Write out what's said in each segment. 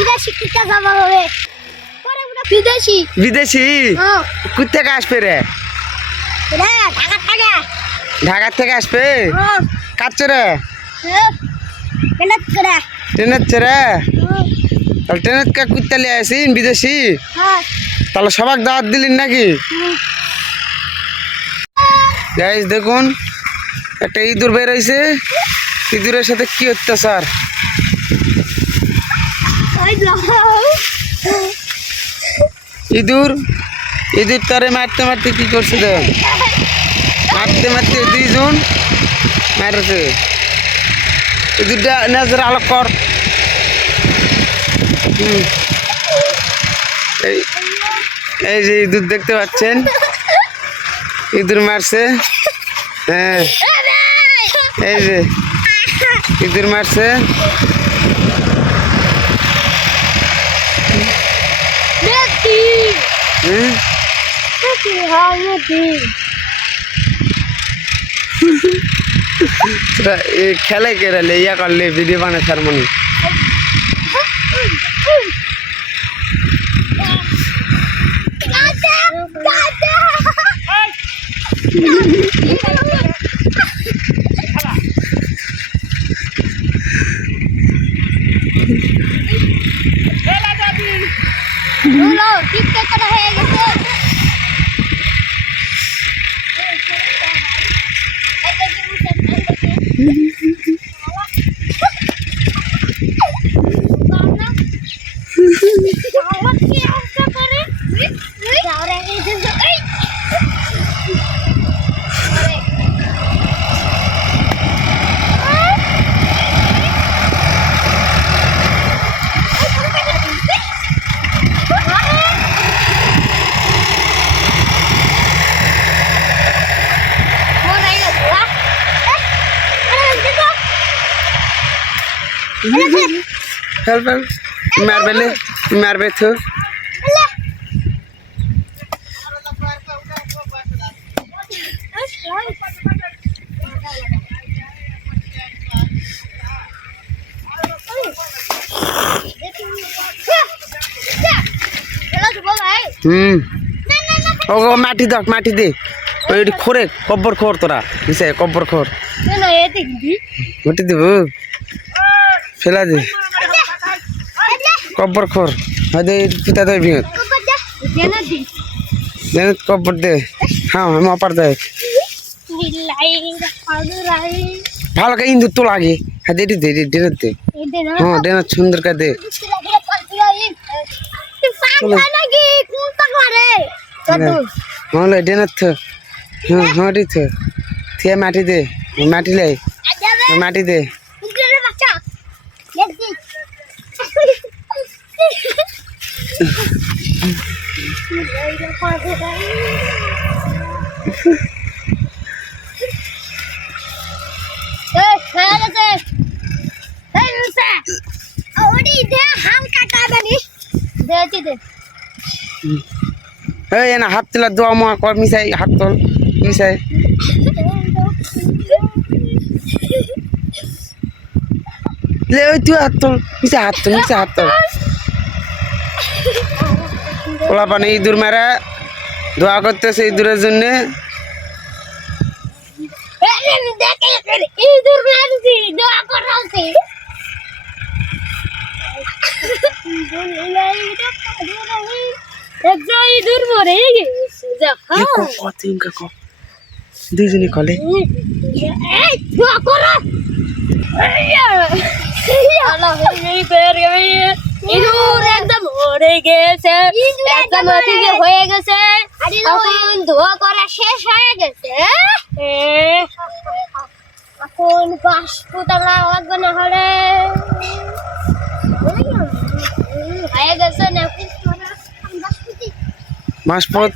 বিদেশি কিটা যাবা হবে বিদেশি বিদেশি কোথা থেকে আসবে রে? ঢাকা থেকে আসবে। কাচ্ছে রে ট্রেনের ছেড়ে তাহলে ট্রেনের কে কুত্তা লিয়ে আসিন বিদেশি তাহলে সবাক দাওয়াত দিলেন নাকি? গাইস দেখুন একটা ইঁদুর বের হয়েছে, ইঁদুরের সাথে কি অত্যাচার। ইঁদুর ইঁদুর তারে মারতে মারতে কি করছে দেখ, মারতে মারতে দুইজন মারছে। ইঁদুরটা নজর আলোক কর। এই যে ইঁদুর দেখতে পাচ্ছেন, ইঁদুর মারছে। হ্যাঁ এই যে ইঁদুর মারছে। খেলে কেরালে ইয়া করলে ভিডিও বানায় তার মনে মারবে মারবে তো ও মাটি দেখ, মাটি দে ওই খোরে কব্বর খোর তোরা বুঝছে, কব্বর খোর মাটি দেব ফেলা দে কব্বর খোর হয়তো পিতা দেয় ভিঙত কব্বর দে। হ্যাঁ আমি অপার দেয় ভালো কে ইন্দুর তো লাগে। হ্যাঁ দে দে ডেনার দে। হ্যাঁ ডেনার সুন্দর কা দে। হলে ডেনার থ হ্যাঁ হ্যাঁ দি থ থিয়া মাটি দে, মাটি লাই মাটি দে। না হাত তোলা দোয়া মোয়া কর মিশাই হাত তোল মিশাই লে ওই তুই হাত তোল মিশাই হাত তোল মিশাই হাত তোল। পোলা পানি ইঁদুর মেরা দোয়া করতেছে ইঁদুরের জন্য। দুইজনে কলে ইঁদুর একদম মরে গেছে, একদম হয়ে গেছে, এখন ধোয়া করা শেষ হয়ে গেছে। এখন বাষ্প তালা লাগবে না হলে হয়ে গেছে না মাসপত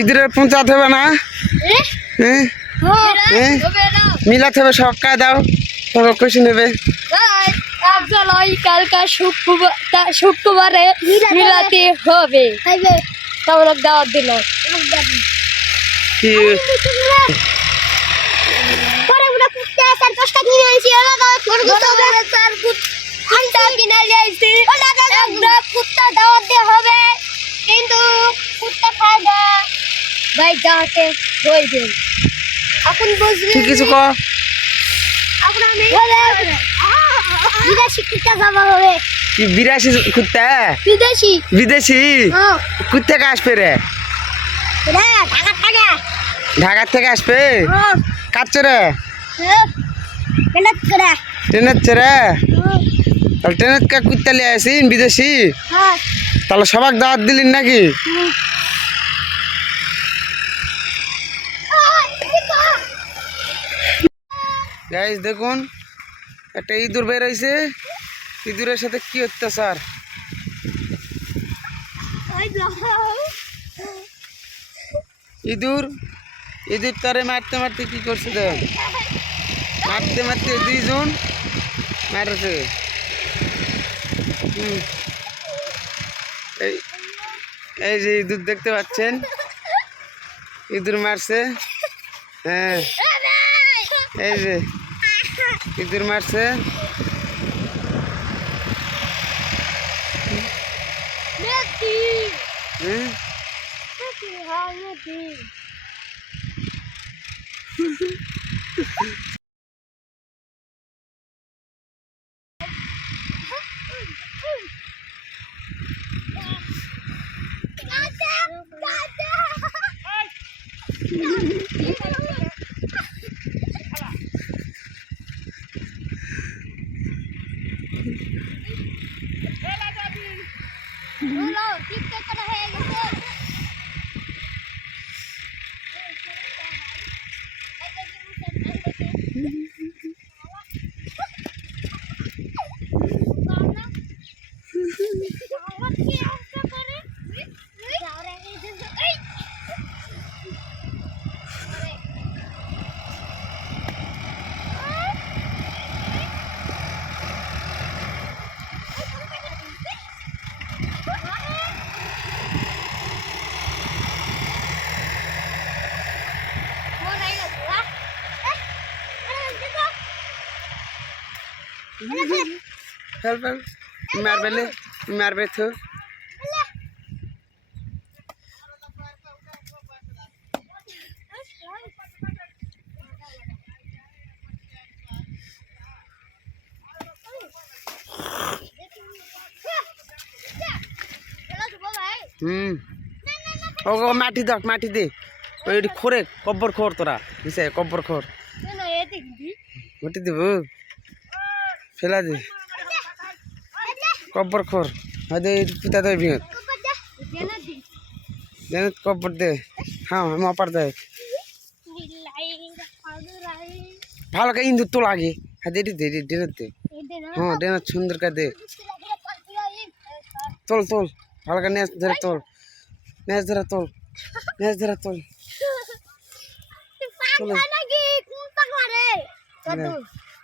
ইঁদুরের পঞ্চায়েত হবে না? হ্যাঁ মিলাতে হবে, সব কাজ দাও, তবে খুশি নেবে। কালকা শুক্রবারে মিলাতে হবে, তোমরা দাওয়াত দিল। কি কুত্তা দাওয়াত দিয়ে হবে, কিন্তু কুত্তা খায় না ভাই, যাতে হইবে এখন বুঝবি। তুই কিছু কর। এখন আমি বিদেশি কুত্তা যাওয়া হবে। কি বিরাশি কুত্তা? বিদেশি বিদেশি কুত্তা কে আসবে রে? ঢাকা থেকে। ঢাকার থেকে আসবে? কাটছে রে? করে ট্রেনের ছেড়ে? তাহলে ট্রেনের কে কুত্তা লিয়ে আসিন বিদেশি? তাহলে সবাক দাওয়াত দিলেন নাকি? গাইস দেখুন, একটা ইঁদুর বের হয়েছে, ইঁদুরের সাথে কি অত্যাচার। ইঁদুর ইঁদুর তারে মারতে মারতে কি করছে দেখ, মারতে মারতে দুইজন মারছে। এই এই যে ইঁদুর দেখতে পাচ্ছেন, ইঁদুর মারছে। হ্যাঁ এই যে ইঁদুর মারছে। হ্যাঁ ফেল ফেল, মারবে মারবে তো। ও মাটি দেখ, মাটি দে, ওই খোরে কব্বর খোর, তোরা বুঝছে কব্বর খোর, মাটি দেব, ফেলা দে কব্বর খোর, হয়তো পিতা দেয় ভিত দেন কব্বর দে। হ্যাঁ আমি অপার দেয় ভালো করে ইন্দুর তো লাগে। হ্যাঁ দে দে ডেনার দে, হ্যাঁ ডেনার সুন্দর করে দে, তোল তোল ভালো করে, নেচ ধরে তোল, নেচ ধরে তোল, নেচ ধরে তোল,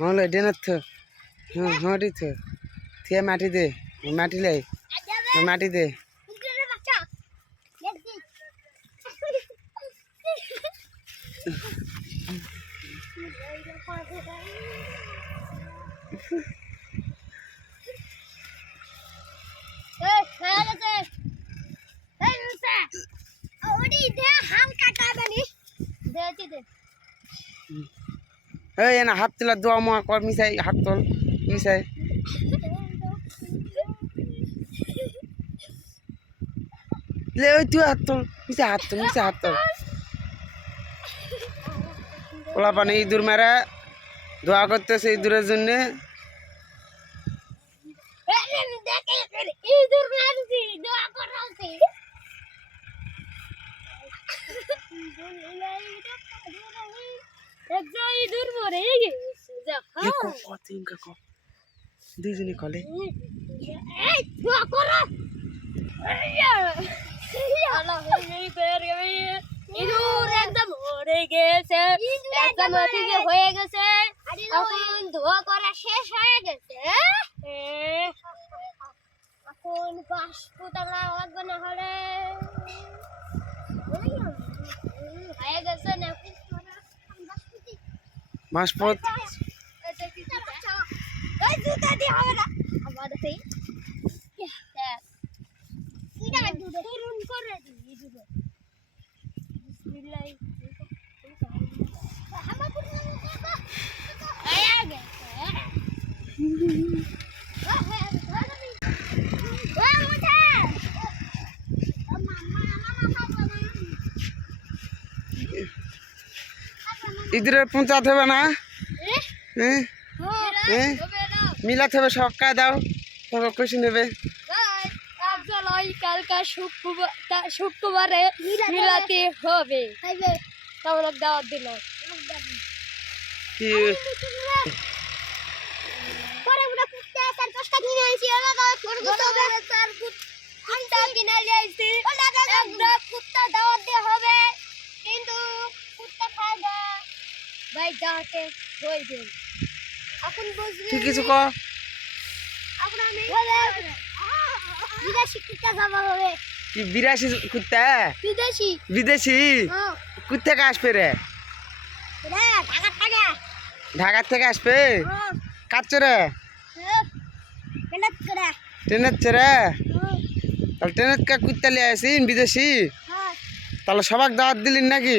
হলে ডেনার থ, হ্যাঁ হ্যাঁ থ, থিয়ে মাটি দে, মাটি লাই, মাটি দে। এই না হাত তোলা দোয়া মোয়া কর, মিশাই হাত তোল, মিশাই লে, ওই তুই হাত তোল, মিশাই হাত তোল, মিশাই হাত তোল। ওলা পানি ইঁদুর মেরা দোয়া করতেছে ইঁদুরের জন্য। একদম ইঁদুর মরে গেছে যখন দুইজনে কলে এই ধোয়া করো ইঁদুর একদম মরে গেছে একদম ওদিকে হয়ে গেছে এখন ধোয়া করা শেষ হয়ে গেছে এখন বাঁশ পুতালা লাগবে না হলে হয়ে গেছে না বাঁশপত জুতা দিয়ে হবে না আমার সেই তরুণ করে দিই দুটো বিসমিল্লাহ আমার পুরো আয়া গেছে ইঁদুরের পঞ্চায়েত হবে না হ্যাঁ মিলাতে হবে সব কাজ দাও তোমার খুশি নেবে কালকা শুক্রবারে মিলাতে হবে কেমন দাওয়াত দিল কি পরে ওটা কুত্তা 4-5টা কিনে আনছি কুত্তা কিনে নিয়ে আসছি একটা কুত্তা দাওয়াত দিয়ে হবে কিন্তু কুত্তা খায় না ভাই দাওয়াতে হয়ে যাবে এখন বুঝবি তুই কিছু ক এখন আমি বিদেশি কুত্তা যাওয়া হবে কি বিরাশি কুত্তা বিদেশি বিদেশি কুত্তা থেকে আসবে রে ঢাকা টাকা ঢাকার থেকে আসবে কাটছো রে কেনা করে ট্রেনের রে তাহলে ট্রেনের কা কুত্তা লিয়ে আসিন বিদেশি তাহলে সবাক দাওয়াত দিলেন নাকি